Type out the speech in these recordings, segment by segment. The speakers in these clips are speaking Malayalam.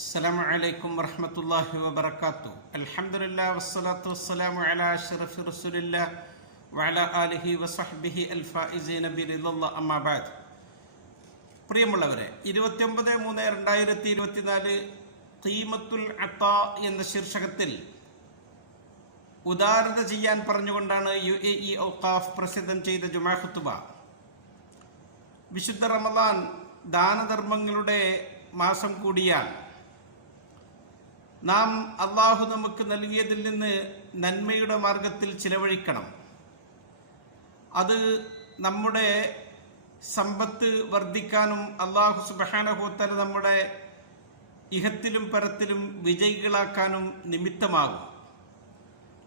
السلام عليكم ورحمة الله وبركاته. الحمد لله والصلاة والسلام على أشرف رسول الله وعلى آله وصحبه الفائزين برضا الله أما بعد. പ്രിയമുള്ളവരെ, 29/3/2024 ഖീമത്തുൽ അത്താ എന്ന ശീർഷകത്തിൽ ഉദാരത ചെയ്യാൻ പറഞ്ഞുകൊണ്ടാണ് UAE ഔഖാഫ് പ്രസിദ്ധം ചെയ്ത ജുമാ ഖുതുബ. വിശുദ്ധ റമദാൻ ദാനധർമ്മങ്ങളുടെ മാസം കൂടിയാൽ നാം അള്ളാഹു നമുക്ക് നൽകിയതിൽ നിന്ന് നന്മയുടെ മാർഗത്തിൽ ചിലവഴിക്കണം. അത് നമ്മുടെ സമ്പത്ത് വർദ്ധിക്കാനും അള്ളാഹു സുബ്ഹാനഹു വ തആല നമ്മുടെ ഇഹത്തിലും പരത്തിലും വിജയികളാക്കാനും നിമിത്തമാകും.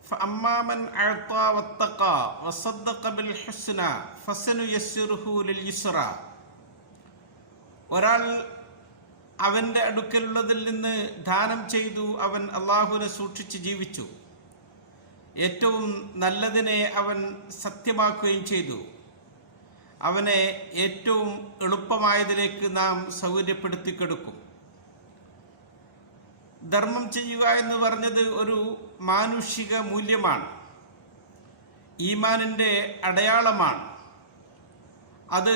ഫഅമ്മാ മൻ അഅ്താ വത്തഖാ വസദ്ദഖ ബിൽ ഹുസ്ന ഫസനുയസ്സിറുഹു ലിൽ യുസ്റ. ഒരാൾ അവന്റെ അടുക്കലുള്ളതിൽ നിന്ന് ദാനം ചെയ്തു, അവൻ അള്ളാഹുവിനെ സൂക്ഷിച്ച് ജീവിച്ചു, ഏറ്റവും നല്ലതിനെ അവൻ സത്യമാക്കുകയും ചെയ്തു, അവനെ ഏറ്റവും എളുപ്പമായതിലേക്ക് നാം സൗകര്യപ്പെടുത്തിക്കെടുക്കും. ധർമ്മം ചെയ്യുക എന്ന് പറഞ്ഞത് ഒരു മാനുഷിക മൂല്യമാണ്, ഈമാനിന്റെ അടയാളമാണ്. അത്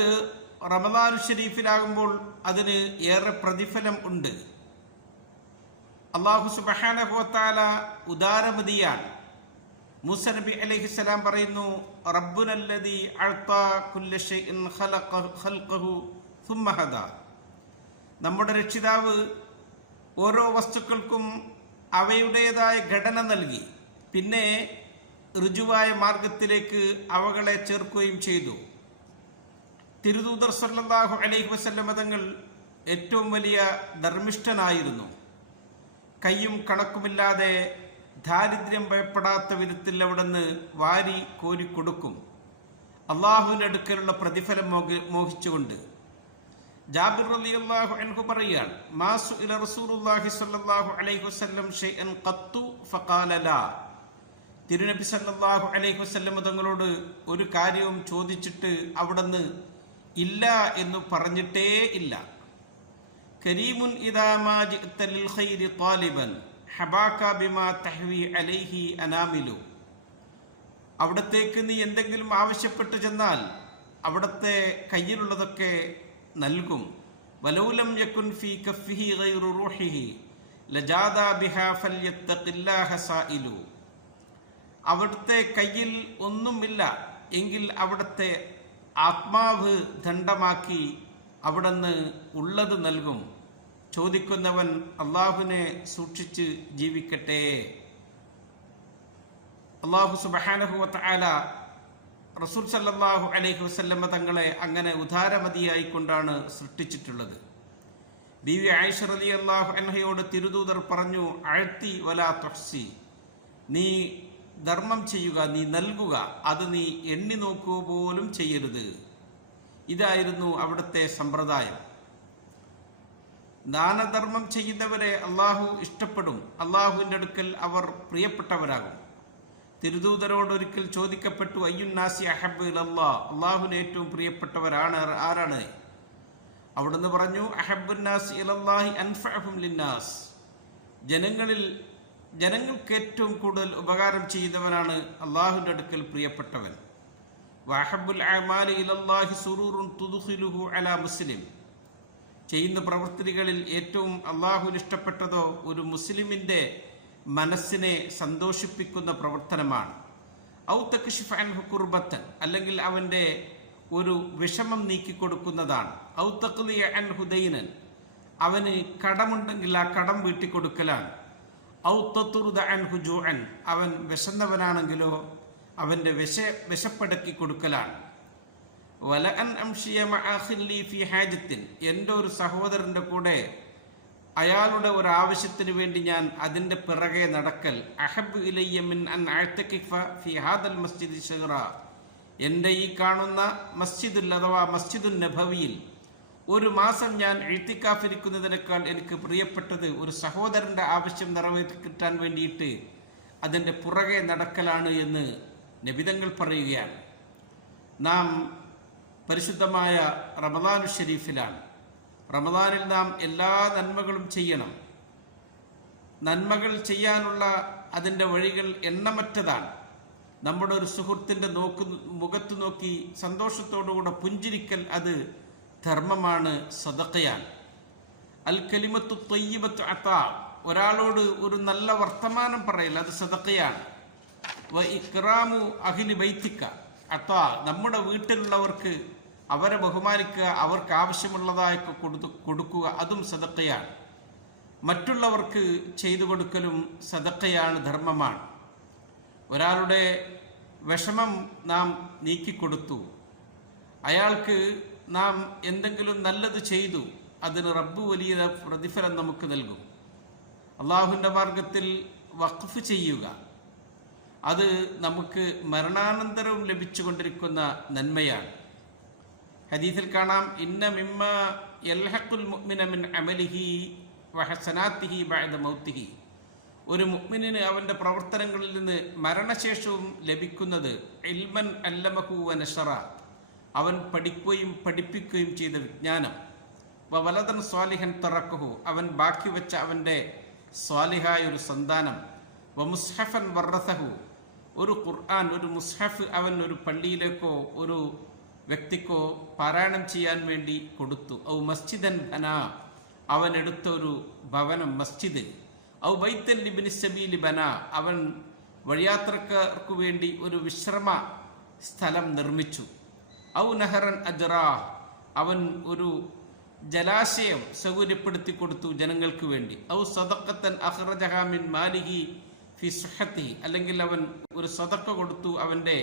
റമദാൻ ഷരീഫിലാകുമ്പോൾ അതിന് ഏറെ പ്രതിഫലം ഉണ്ട്. അല്ലാഹു സുബ്ഹാനഹു വ തആല ഉദാരമതിയാണ്. മൂസ നബി അലൈഹിസ്സലാം പറയുന്നു, റബ്ബുനല്ലദീ അഅ്താ കുല്ല ഷൈഇൻ ഖൽഖഹു സുമ്മ ഹദാ. നമ്മുടെ രക്ഷിതാവ് ഓരോ വസ്തുക്കൾക്കും അവയുടേതായ ഘടന നൽകി, പിന്നെ ഋജുവായ മാർഗത്തിലേക്ക് അവകളെ ചേർക്കുകയും ചെയ്തു. തിരുദൂതർ സല്ലല്ലാഹു അലൈഹി വസല്ലം തങ്ങൾ ഏറ്റവും വലിയ ധർമ്മിഷ്ഠനായിരുന്നു. കയ്യും കണക്കുമില്ലാതെ ദാരിദ്ര്യം ഭയപ്പെടാത്ത വിധത്തിൽ അവിടുന്ന് വാരി കോരിക്കൊടുക്കും, അള്ളാഹുവിന്റെ അടുക്കലുള്ള പ്രതിഫലം മോഹിച്ചുകൊണ്ട്. ജാബിർ റളിയല്ലാഹു അൻഹു പറയുകയാണ്, മാ സുഇല റസൂലുള്ളാഹി സ്വല്ലല്ലാഹു അലൈഹി വസല്ലം ഷൈഅൻ ഖത്തു ഫഖാല ലാ. തിരുനബി സല്ലല്ലാഹു അലൈഹി വസല്ലം തങ്ങളോട് ഒരു കാര്യവും ചോദിച്ചിട്ട് അവിടുന്ന് ഇല്ല എന്ന് പറഞ്ഞിട്ടേ ഇല്ല. കരീമുൻ ഇദാ മാ ജിഅത ലിൽ ഖൈരി ത്വാലിബൻ ഹബാക ബിമാ തഹ്വി അലൈഹി അനാമിലു. അവിടത്തേക്ക് നീ എന്തെങ്കിലും ആവശ്യപ്പെട്ട് ചെന്നാൽ അവിടത്തെ കയ്യിലുള്ളതൊക്കെ നൽകും. വലൗലം യകുൻ ഫീ കഫ്ഫിഹി ഗൈറു റൂഹിഹി ലജാദാ ബിഹാ ഫൽയത്തഖില്ലാഹ സായിലു. അവിടുത്തെ കയ്യിൽ ഒന്നുമില്ല എങ്കിൽ അവിടുത്തെ ആത്മാവ് ദണ്ഡമാക്കി അവിടുന്ന് ഉള്ളത് നൽകും. ചോദിക്കുന്നവൻ അള്ളാഹുവിനെ സൂക്ഷിച്ച് ജീവിക്കട്ടെ. അള്ളാഹു സുബ്ഹാനഹു വ തആല റസൂൽ സല്ലല്ലാഹു അലൈഹി വസല്ലം തങ്ങളെ അങ്ങനെ ഉദാരമതിയായിക്കൊണ്ടാണ് സൃഷ്ടിച്ചിട്ടുള്ളത്. ബീവി ആയിഷ റളിയല്ലാഹു അൻഹയോട് തിരുദൂതർ പറഞ്ഞു, അഴ്ത്തി വലാ തുഹ്സി. നീ ധർമ്മം ചെയ്യുക, നീ നൽകുക, അത് നീ എണ്ണി നോക്കുക പോലും ചെയ്യരുത്. ഇതായിരുന്നു അവിടുത്തെ സമ്പ്രദായം. ദാനധർമ്മം ചെയ്യുന്നവരെ അള്ളാഹു ഇഷ്ടപ്പെടും, അള്ളാഹുവിൻ്റെ അടുക്കൽ അവർ പ്രിയപ്പെട്ടവരാകും. തിരുദൂതരോട് ഒരിക്കൽ ചോദിക്കപ്പെട്ടു, അയ്യുന്നാസി അഹബ്ബു ഇലല്ലാഹ്, അള്ളാഹുവിന് ഏറ്റവും പ്രിയപ്പെട്ടവരാണ് ആരാണ്? അവിടുന്ന് പറഞ്ഞു, അഹബ്ബുന്നാസി ഇലല്ലാഹി അൻഫഅഹും ലിന്നാസ്. ജനങ്ങൾക്ക് ഏറ്റവും കൂടുതൽ ഉപകാരം ചെയ്യുന്നവനാണ് അള്ളാഹുവിൻ്റെ അടുക്കൽ പ്രിയപ്പെട്ടവൻ. വഅഹബ്ബുൽ അഅമാലി ഇലല്ലാഹി സുറൂറുൻ തുദ്ഖിലുഹു അലാ മുസ്ലിം. ചെയ്യുന്ന പ്രവൃത്തികളിൽ ഏറ്റവും അള്ളാഹുവിന് ഇഷ്ടപ്പെട്ടതോ ഒരു മുസ്ലിമിന്റെ മനസ്സിനെ സന്തോഷിപ്പിക്കുന്ന പ്രവർത്തനമാണ്. ഔ തക്ശിഫ അൻഹു കുർബത്തൻ, അല്ലെങ്കിൽ അവന്റെ ഒരു വിഷമം നീക്കിക്കൊടുക്കുന്നതാണ്. ഔ തഖ്ലിയ അൻഹു ദൈനൻ, അവന് കടമുണ്ടെങ്കിൽ ആ കടം വീട്ടിക്കൊടുക്കലാണ്. ഔ തത്റുദ അൻഹു ജൂഅൻ, അവൻ വിശന്നവനാണെങ്കിലോ അവന്റെ വിശപ്പടക്കി കൊടുക്കലാണ്. വല അൻ അംശിയ മഅ ഖില്ലി ഫീ ഹാജത്തിൻ, എൻ്റെ ഒരു സഹോദരന്റെ കൂടെ അയാളുടെ ഒരു ആവശ്യത്തിന് വേണ്ടി ഞാൻ അതിന്റെ പിറകെ നടക്കൽ. അഹബ്ബു ഇലയ്യ മിൻ അൻ അഅ്തകിഫ ഫീ ഹാദൽ മസ്ജിദി ശഗ്റ, എൻ്റെ ഈ കാണുന്ന മസ്ജിദുൽ അഥവാ മസ്ജിദുൻ നബവിയിൽ ഒരു മാസം ഞാൻ ഇഴ്തികാഫിരിക്കുന്നതിനേക്കാൾ എനിക്ക് പ്രിയപ്പെട്ടത് ഒരു സഹോദരന്റെ ആവശ്യം നിറവേറ്റി കിട്ടാൻ വേണ്ടിയിട്ട് അതിൻ്റെ പുറകെ നടക്കലാണ് എന്ന് നബിതങ്ങൾ പറയുകയാണ്. നാം പരിശുദ്ധമായ റമദാനു ഷരീഫിലാണ്. റമദാനിൽ നാം എല്ലാ നന്മകളും ചെയ്യണം. നന്മകൾ ചെയ്യാനുള്ള അതിൻ്റെ വഴികൾ എണ്ണമറ്റതാണ്. നമ്മുടെ ഒരു സുഹൃത്തിൻ്റെ മുഖത്ത് നോക്കി സന്തോഷത്തോടുകൂടെ പുഞ്ചിരിക്കൽ അത് ധർമ്മമാണ്, സദഖയാണ്. അൽ കലിമത്തു ത്വയ്യിബത്തു അതാ, ഒരാളോട് ഒരു നല്ല വർത്തമാനം പറയൽ അത് സദഖയാണ്. വ ഇക്റാമു അഹ്ലി ബൈത്തിക അതാ, നമ്മുടെ വീട്ടിലുള്ളവർക്ക് അവരെ ബഹുമാനിക്കുക, അവർക്ക് ആവശ്യമുള്ളതായൊക്കെ കൊടുക്കുക, അതും സദഖയാണ്. മറ്റുള്ളവർക്ക് ചെയ്തു കൊടുക്കലും സദഖയാണ്, ധർമ്മമാണ്. ഒരാളുടെ വിഷമം നാം നീക്കിക്കൊടുത്തു, അയാൾക്ക് നാം എന്തെങ്കിലും നല്ലത് ചെയ്തു, അതിന് റബ്ബ് വലിയ പ്രതിഫലം നമുക്ക് നൽകും. അള്ളാഹുവിൻ്റെ മാർഗത്തിൽ വഖഫ് ചെയ്യുക, അത് നമുക്ക് മരണാനന്തരവും ലഭിച്ചുകൊണ്ടിരിക്കുന്ന നന്മയാണ്. ഹദീസിൽ കാണാം, ഇന്ന മിമ്മ യൽഹഖുൽ മുഅ്മിന മിൻ അമലിഹി വഹസനാത്തിഹി ബഅദ മൗതിഹി, ഒരു മുഅ്മിനിന് അവൻ്റെ പ്രവർത്തനങ്ങളിൽ നിന്ന് മരണശേഷവും ലഭിക്കുന്നത് ഇൽമൻ അല്ലമഹു വനശറ, അവൻ പഠിക്കുകയും പഠിപ്പിക്കുകയും ചെയ്ത വിജ്ഞാനം. വലദൻ സ്വാലിഹൻ തറക്കഹു, അവൻ ബാക്കി വെച്ച അവൻ്റെ സ്വാലിഹായ ഒരു സന്താനം. മുസ്ഹഫൻ വറസഹു, ഒരു ഖുർആൻ, ഒരു മുസ്ഹഫ് അവൻ ഒരു പള്ളിയിലേക്കോ ഒരു വ്യക്തിക്കോ പാരായണം ചെയ്യാൻ വേണ്ടി കൊടുത്തു. ഔ മസ്ജിദൻ ബനാ, അവൻ എടുത്ത ഒരു ഭവനം മസ്ജിദ്. ഔ ബൈത്തൻ ലിബ്നി സബീലി ബനാ, അവൻ വഴിയാത്രക്കാർക്ക് വേണ്ടി ഒരു വിശ്രമ സ്ഥലം നിർമ്മിച്ചു. ഔ നഹറൻ അജ്റാ, അവൻ ഒരു ജലാശയം സൗകര്യപ്പെടുത്തി കൊടുത്തു ജനങ്ങൾക്ക് വേണ്ടി. ഔ സദഖത്തൻ അഖ്റജഹ മിൻ മാലിഹി ഫി സുഹത്തി, അല്ലെങ്കിൽ അവൻ ഒരു സദഖ കൊടുത്തു അവൻ്റെ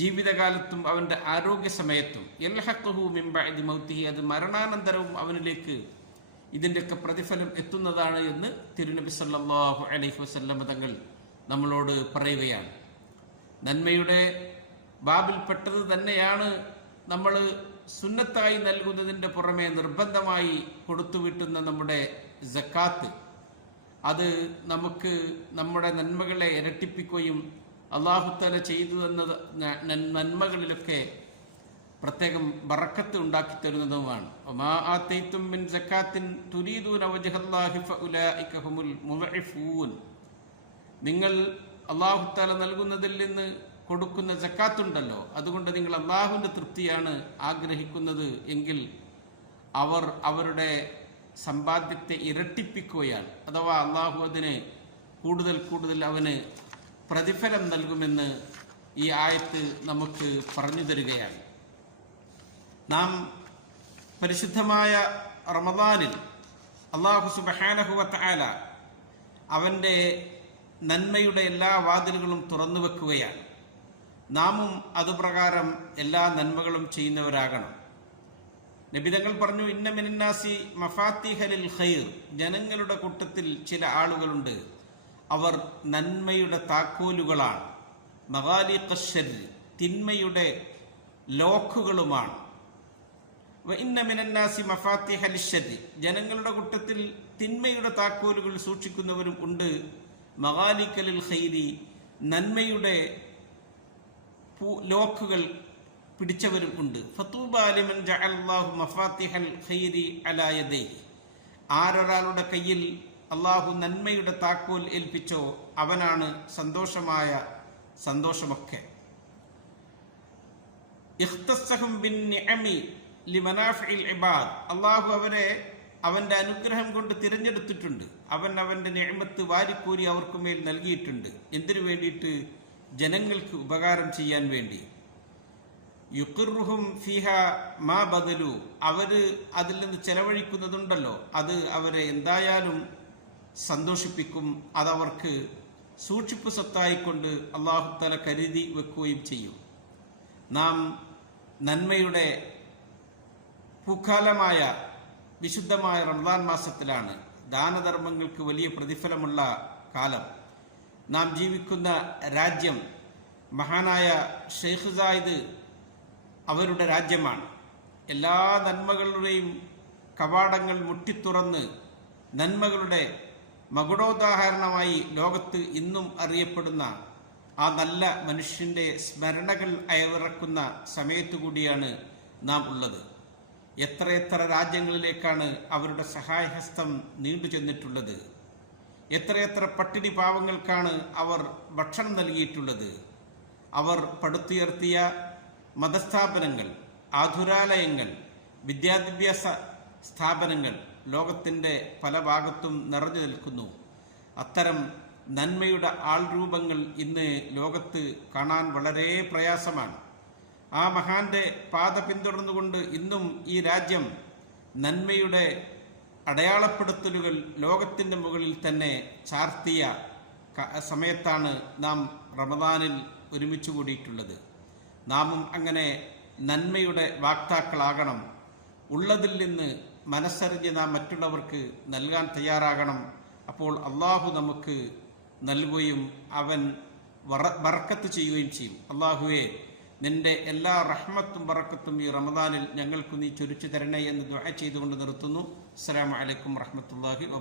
ജീവിതകാലത്തും അവൻ്റെ ആരോഗ്യ സമയത്തും. യൽഹഖഹു മിൻ ബഅദി മൗതിഹി, അത് മരണാനന്തരവും അവനിലേക്ക് ഇതിൻ്റെയൊക്കെ പ്രതിഫലം എത്തുന്നതാണ് എന്ന് തിരുനബി സല്ലല്ലാഹു അലൈഹി വസല്ലം തങ്ങൾ നമ്മളോട് പറയുകയാണ്. നന്മയുടെ ബാബിൽപ്പെട്ടത് തന്നെയാണ് നമ്മൾ സുന്നത്തായി നൽകുന്നതിൻ്റെ പുറമെ നിർബന്ധമായി കൊടുത്തുവിട്ടുന്ന നമ്മുടെ സക്കാത്ത്. അത് നമുക്ക് നമ്മുടെ നന്മകളെ ഇരട്ടിപ്പിക്കുകയും അല്ലാഹു തആല ചെയ്തു തന്ന നന്മകളിലൊക്കെ പ്രത്യേകം ബറക്കത്ത് ഉണ്ടാക്കി തരുന്നതുമാണ്. വമാ ആതൈതും മിൻ സക്കാത്തിൻ തുരീദൂന വജ്ഹല്ലാഹി ഫഉലൈക ഹുമുൽ മുളഇഫൂൻ, നിങ്ങൾ അല്ലാഹു തആല നൽകുന്നതിൽ നിന്ന് കൊടുക്കുന്ന സക്കാത്തുണ്ടല്ലോ, അതുകൊണ്ട് നിങ്ങൾ അല്ലാഹുവിൻ്റെ തൃപ്തിയാണ് ആഗ്രഹിക്കുന്നത് എങ്കിൽ അവർ അവരുടെ സമ്പാദ്യത്തെ ഇരട്ടിപ്പിക്കുകയാണ്. അഥവാ അല്ലാഹു അതിന് കൂടുതൽ കൂടുതൽ അവന് പ്രതിഫലം നൽകുമെന്ന് ഈ ആയത്ത് നമുക്ക് പറഞ്ഞു തരികയാണ്. നാം പരിശുദ്ധമായ റമദാനിൽ അല്ലാഹു സുബ്ഹാനഹു വ തആല അവൻ്റെ നന്മയുടെ എല്ലാ വാതിലുകളും തുറന്നു വെക്കുകയാണ്. നാമും അതുപ്രകാരം എല്ലാ നന്മകളും ചെയ്യുന്നവരാകണം. നബിതങ്ങൾ പറഞ്ഞു, ഇന്ന മിനന്നാസി മഫാത്തിഹലിൽ ഖൈർ, ജനങ്ങളുടെ കൂട്ടത്തിൽ ചില ആളുകളുണ്ട്, അവർ നന്മയുടെ താക്കോലുകളാണ്. മഗാലിഖശ്ശർരി, തിന്മയുടെ ലോക്കുകളുമാണ്. ഇന്ന മിനന്നാസി മഫാത്തിഹലിശ്ശർരി, ജനങ്ങളുടെ കൂട്ടത്തിൽ തിന്മയുടെ താക്കോലുകൾ സൂക്ഷിക്കുന്നവരും ഉണ്ട്. മഗാലിഖലിൽ ഖൈരി, നന്മയുടെ ലോക്കുകൾ പിടിച്ചവരും ഉണ്ട്. ഫതൂബാ ലിമൻ ജഅലല്ലാഹു മഫാത്തിഹൽ ഖൈരി അലാ യദൈഹി, ആരൊരാളുടെ കയ്യിൽ അല്ലാഹു നന്മയുടെ താക്കോൽ ഏൽപ്പിച്ചോ അവനാണ് സന്തോഷമായ സന്തോഷമൊക്കെ. ഇഖ്തസ്സഹും ബിന്നിഅമി ലിമനാഫിഇൽ ഇബാദ്, അല്ലാഹു അവരെ അവൻ്റെ അനുഗ്രഹം കൊണ്ട് തിരഞ്ഞെടുത്തിട്ടുണ്ട്. അവൻ അവൻ്റെ നിഅമത്ത് വാരിക്കൂരി അവർക്ക് മേൽ നൽകിയിട്ടുണ്ട്. എന്തിനു വേണ്ടിയിട്ട്? ജനങ്ങൾക്ക് ഉപകാരം ചെയ്യാൻ വേണ്ടി. യുഖിറുഹും ഫിഹ മാ ബദലു, അവര് അതിൽ നിന്ന് ചെലവഴിക്കുന്നതുണ്ടല്ലോ, അത് അവരെ എന്തായാലും സന്തോഷിപ്പിക്കും. അതവർക്ക് സൂക്ഷിപ്പ് സ്വത്തായിക്കൊണ്ട് അല്ലാഹു തആല കരുതി വെക്കുകയും ചെയ്യും. നാം നന്മയുടെ പൂക്കാലമായ വിശുദ്ധമായ റമദാൻ മാസത്തിലാണ്. ദാനധർമ്മങ്ങൾക്ക് വലിയ പ്രതിഫലമുള്ള കാലം. നാം ജീവിക്കുന്ന രാജ്യം മഹാനായ ഷെയ്ഖ് സായിദ് അവരുടെ രാജ്യമാണ്. എല്ലാ നന്മകളുടെയും കവാടങ്ങൾ മുട്ടിത്തുറന്ന് നന്മകളുടെ മകുടോദാഹരണമായി ലോകത്ത് ഇന്നും അറിയപ്പെടുന്ന ആ നല്ല മനുഷ്യൻ്റെ സ്മരണകൾ അയവിറക്കുന്ന സമയത്തു കൂടിയാണ് നാം ഉള്ളത്. എത്രയെത്ര രാജ്യങ്ങളിലേക്കാണ് അവരുടെ സഹായഹസ്തം നീണ്ടു ചെന്നിട്ടുള്ളത്. എത്രയെത്ര പട്ടിണി പാവങ്ങൾക്കാണ് അവർ ഭക്ഷണം നൽകിയിട്ടുള്ളത്. അവർ പടുത്തുയർത്തിയ മതസ്ഥാപനങ്ങൾ, ആതുരാലയങ്ങൾ, വിദ്യാഭ്യാസ സ്ഥാപനങ്ങൾ ലോകത്തിൻ്റെ പല ഭാഗത്തും നിറഞ്ഞു നിൽക്കുന്നു. അത്തരം നന്മയുടെ ആൾരൂപങ്ങൾ ഇന്ന് ലോകത്ത് കാണാൻ വളരെ പ്രയാസമാണ്. ആ മഹാന്റെ പാത പിന്തുടർന്നുകൊണ്ട് ഇന്നും ഈ രാജ്യം നന്മയുടെ അടയാളപ്പെടുത്തലുകൾ ലോകത്തിൻ്റെ മുകളിൽ തന്നെ ചാർത്തിയ സമയത്താണ് നാം റമദാനിൽ ഒരുമിച്ച് കൂടിയിട്ടുള്ളത്. നാമും അങ്ങനെ നന്മയുടെ വാക്താക്കളാകണം. ഉള്ളതിൽ നിന്ന് മനസ്സറിഞ്ഞ് നാം മറ്റുള്ളവർക്ക് നൽകാൻ തയ്യാറാകണം. അപ്പോൾ അള്ളാഹു നമുക്ക് നൽകുകയും അവൻ ബറക്കത്ത് ചെയ്യുകയും ചെയ്യും. അള്ളാഹുവേ, നിന്റെ എല്ലാ റഹ്മത്തും ബറക്കത്തും ഈ റമദാനിൽ ഞങ്ങൾക്ക് നീ ചൊരിച്ചു തരണേ എന്ന് ദുആ ചെയ്തുകൊണ്ട് നിർത്തുന്നു. അസ്സലാമു അലൈക്കും വറഹ്മത്തുള്ളാഹി വബറകാതുഹു.